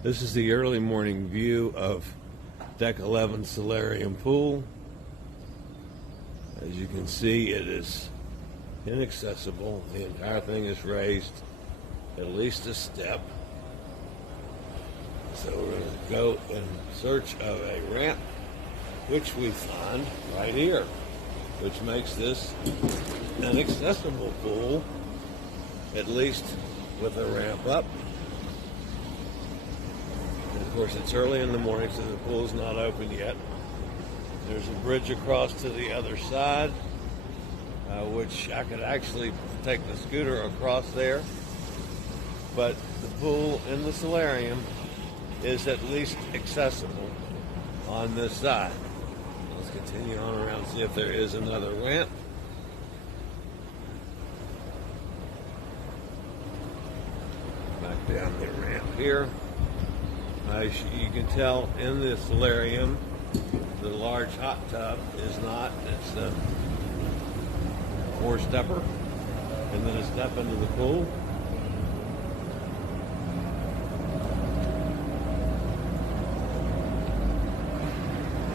This is the early morning view of Deck 11 Solarium Pool. As you can see, it is inaccessible. The entire thing is raised at least a step. So we're going to go in search of a ramp, which we find right here, which makes this an accessible pool, at least with a ramp up. And of course, it's early in the morning, so the pool is not open yet. There's a bridge across to the other side, which I could actually take the scooter across there. But the pool in the solarium is at least accessible on this side. Let's continue on around, see if there is another ramp. Back down the ramp here. As you can tell, in the solarium, the large hot tub is not. It's a four-stepper, and then a step into the pool.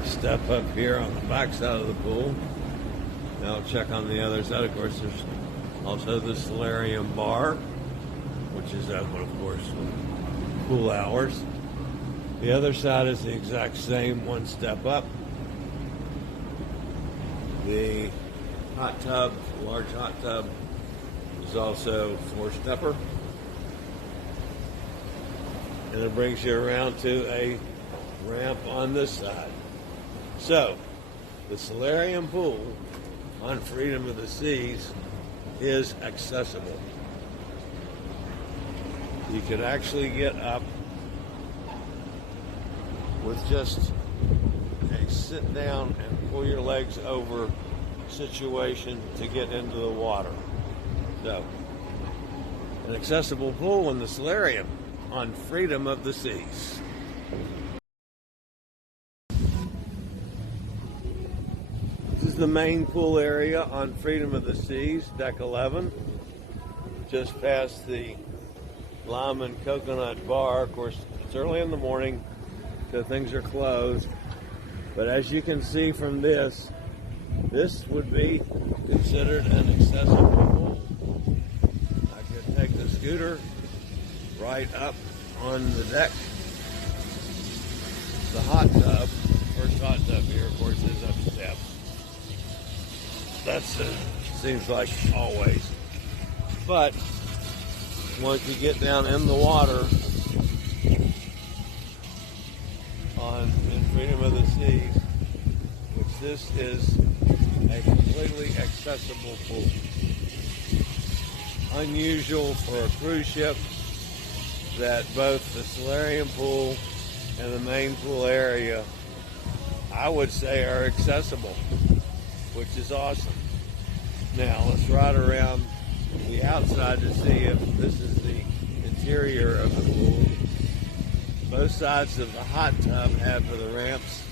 Step up here on the back side of the pool. Now check on the other side. Of course, there's also the solarium bar, which is open, of course, pool hours. The other side is the exact same, one step up. The hot tub, large hot tub, is also four-stepper. And it brings you around to a ramp on this side. So, the solarium pool on Freedom of the Seas is accessible. You could actually get up with just a sit down and pull your legs over situation to get into the water. So, an accessible pool in the solarium on Freedom of the Seas. This is the main pool area on Freedom of the Seas, Deck 11, just past the lime and coconut bar. Of course, it's early in the morning, so things are closed. But as you can see from this would be considered an accessible pool. I could take the scooter right up on the deck. The hot tub, first hot tub here, of course, is up steps. That seems like always. But once you get down in the water in Freedom of the Seas, which this is a completely accessible pool. Unusual for a cruise ship that both the solarium pool and the main pool area, I would say, are accessible, which is awesome. Now let's ride around the outside to see if this is the interior of the pool. Both sides of the hot tub have for the ramps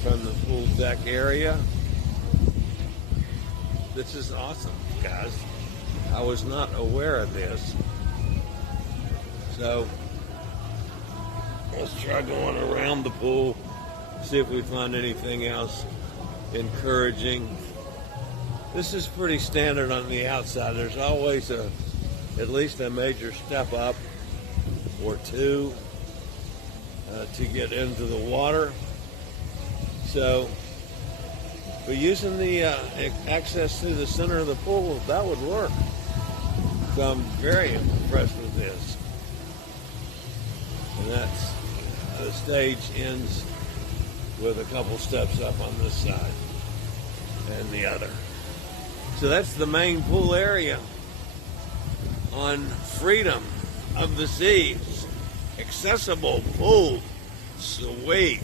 from the pool deck area. This is awesome, guys. I was not aware of this. So let's try going around the pool, see if we find anything else encouraging. This is pretty standard on the outside. There's always at least a major step up or two to get into the water. So, but using the access to the center of the pool, that would work. So I'm very impressed with this. And that's, the stage ends with a couple steps up on this side and the other. So that's the main pool area on Freedom of the Seas. Accessible pool. Sweet.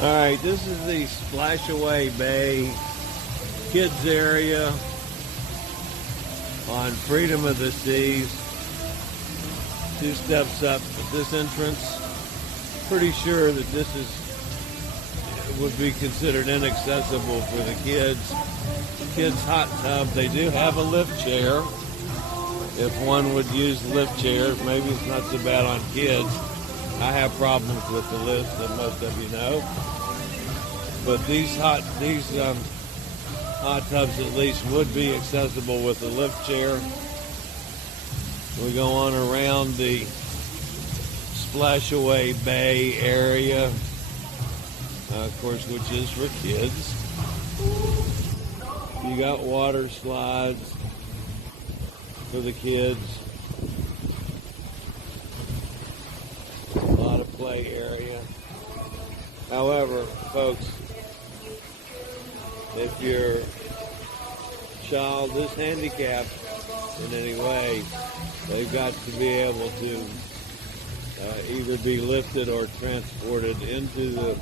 Alright, this is the Splashaway Bay kids area on Freedom of the Seas. Two steps up at this entrance. Pretty sure that this would be considered inaccessible for the kids. kids' hot tub. They do have a lift chair. If one would use lift chairs, maybe it's not so bad on kids. I have problems with the lifts, that most of you know. But these hot tubs at least would be accessible with a lift chair. We go on around the Splashaway Bay area, of course, which is for kids. You got water slides for the kids. A lot of play area. However, folks, if your child is handicapped in any way, they've got to be able to either be lifted or transported into the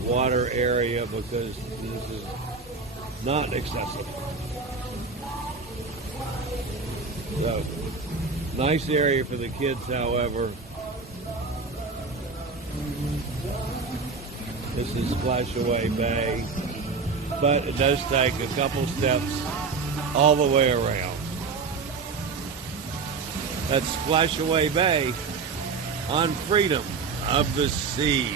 water area, because this is not accessible. So, nice area for the kids, however. This is Splashaway Bay, but it does take a couple steps all the way around. That's Splashaway Bay on Freedom of the Sea.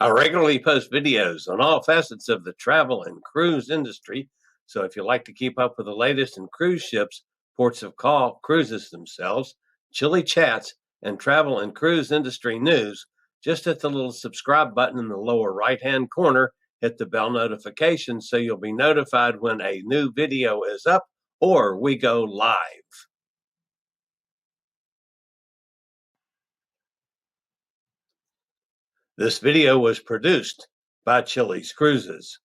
I regularly post videos on all facets of the travel and cruise industry, so if you like to keep up with the latest in cruise ships, ports of call, cruises themselves, Chillie chats, and travel and cruise industry news, just hit the little subscribe button in the lower right-hand corner, hit the bell notification so you'll be notified when a new video is up or we go live. This video was produced by Chillie's Cruises.